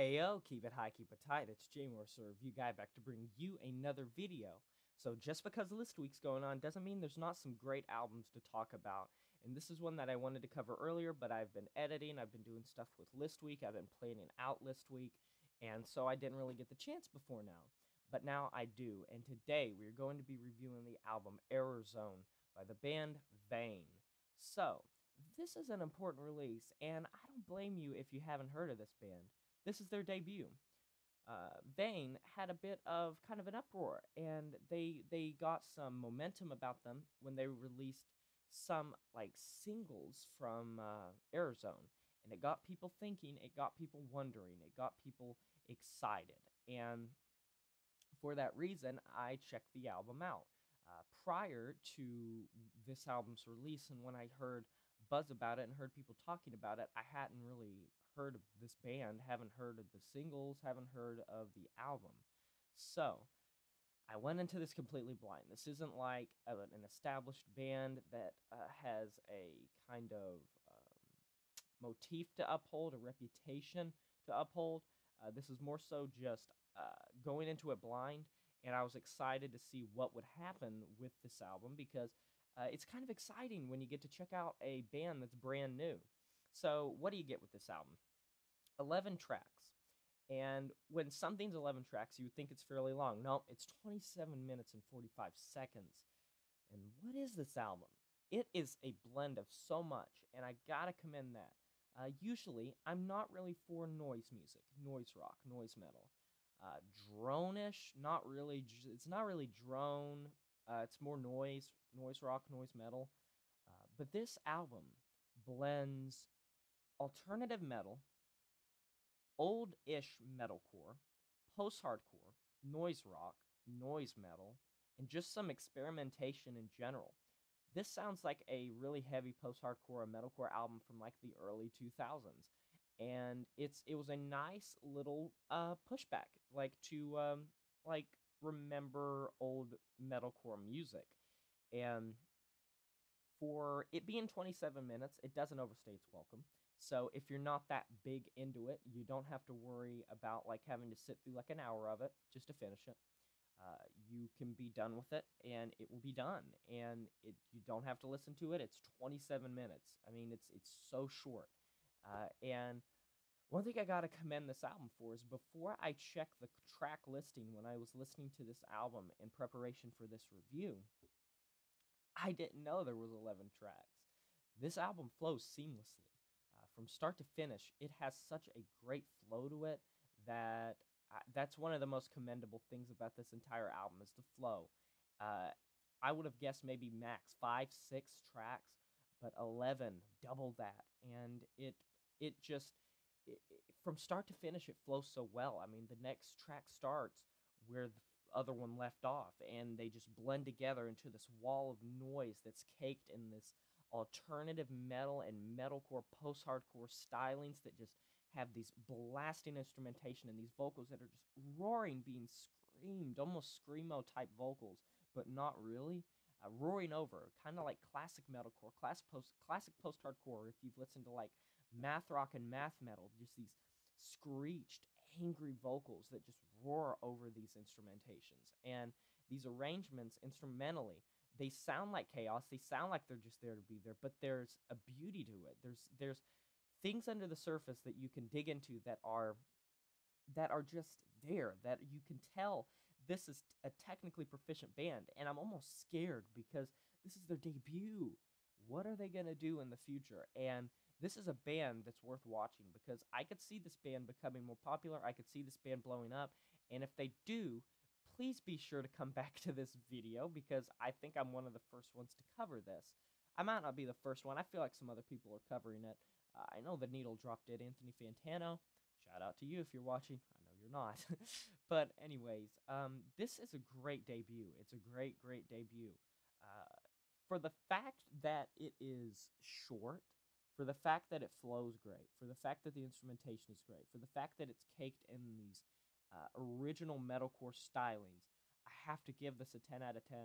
Ayo, keep it high, keep it tight. It's J-Morser, review guy, back to bring you another video. So just because list week's going on doesn't mean there's not some great albums to talk about. And this is one that I wanted to cover earlier, but I've been editing, I've been doing stuff with list week, I've been planning out list week, and so I didn't really get the chance before now. But now I do, and today we're going to be reviewing the album Errorzone by the band Vane. So, this is an important release, and I don't blame you if you haven't heard of this band. This is their debut. Vane had a bit of kind of an uproar, and they got some momentum about them when they released some like singles from Errorzone, and it got people thinking, it got people wondering, it got people excited, and for that reason, I checked the album out. Prior to this album's release, and when I heard buzz about it and heard people talking about it, I hadn't really heard of this band, haven't heard of the singles, haven't heard of the album. So, I went into this completely blind. This isn't like an established band that has a kind of motif to uphold, a reputation to uphold. This is more so just going into it blind, and I was excited to see what would happen with this album because it's kind of exciting when you get to check out a band that's brand new. So what do you get with this album? 11 tracks. And when something's 11 tracks, you would think it's fairly long. No, it's 27 minutes and 45 seconds. And what is this album? It is a blend of so much, and I gotta commend that. Usually, I'm not really for noise music, noise rock, noise metal. Drone-ish, not really, it's not really drone, it's more noise rock, noise metal. But this album blends alternative metal, old-ish metalcore, post-hardcore, noise rock, noise metal, and just some experimentation in general. This sounds like a really heavy post-hardcore or metalcore album from like the early 2000s. And it was a nice little pushback, like to like remember old metalcore music. And for it being 27 minutes, it doesn't overstay its welcome. So if you're not that big into it, you don't have to worry about like having to sit through like an hour of it just to finish it. You can be done with it, and it will be done. And you don't have to listen to it. It's 27 minutes. I mean, it's so short. And one thing I gotta commend this album for is before I checked the track listing when I was listening to this album in preparation for this review, I didn't know there was 11 tracks. This album flows seamlessly. From start to finish, it has such a great flow to it that that's one of the most commendable things about this entire album is the flow. I would have guessed maybe max 5, 6 tracks, but 11, double that, and it just from start to finish it flows so well. I mean, the next track starts where the other one left off, and they just blend together into this wall of noise that's caked in this alternative metal and metalcore post-hardcore stylings that just have these blasting instrumentation and these vocals that are just roaring, being screamed, almost screamo type vocals, but not really. Roaring over, kind of like classic metalcore, classic post-hardcore. If you've listened to like math rock and math metal, just these screeched, angry vocals that just roar over these instrumentations. And these arrangements instrumentally, they sound like chaos, they sound like they're just there to be there, but there's a beauty to it. There's things under the surface that you can dig into that are just there, that you can tell this is a technically proficient band, and I'm almost scared because this is their debut. What are they going to do in the future? And this is a band that's worth watching because I could see this band becoming more popular. I could see this band blowing up. And if they do, please be sure to come back to this video because I think I'm one of the first ones to cover this. I might not be the first one. I feel like some other people are covering it. I know the needle drop did Anthony Fantano. Shout out to you if you're watching. I know you're not. But anyways, this is a great debut. It's a great, great debut. For the fact that it is short, for the fact that it flows great, for the fact that the instrumentation is great, for the fact that it's caked in these original metalcore stylings, I have to give this a 10 out of 10.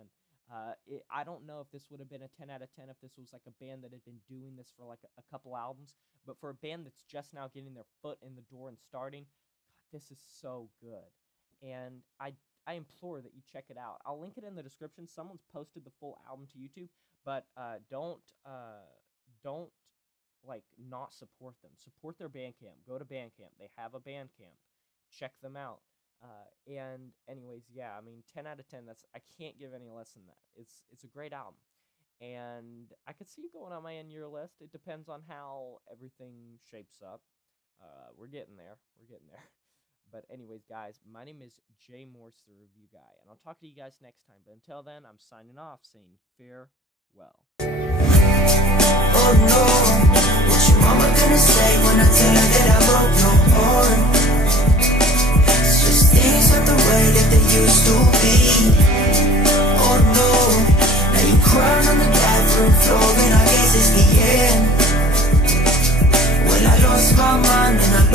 I don't know if this would have been a 10 out of 10 if this was like a band that had been doing this for like a couple albums, but for a band that's just now getting their foot in the door and starting, this is so good. And I implore that you check it out. I'll link it in the description. Someone's posted the full album to YouTube, but don't like not support them. Support their Bandcamp. Go to Bandcamp. They have a Bandcamp. Check them out. And anyways, yeah, I mean, 10 out of 10. I can't give any less than that. It's a great album, and I could see it going on my end-year list. It depends on how everything shapes up. We're getting there. But anyways, guys, my name is Jay Morse, the review guy, and I'll talk to you guys next time. But until then, I'm signing off, saying farewell. Oh no, what your mama gonna say when I tell her that I broke your heart? It's just things not the way that they used to be. Oh no, now you crying on the bathroom floor, and I guess it's the end. Well, I lost my mind and I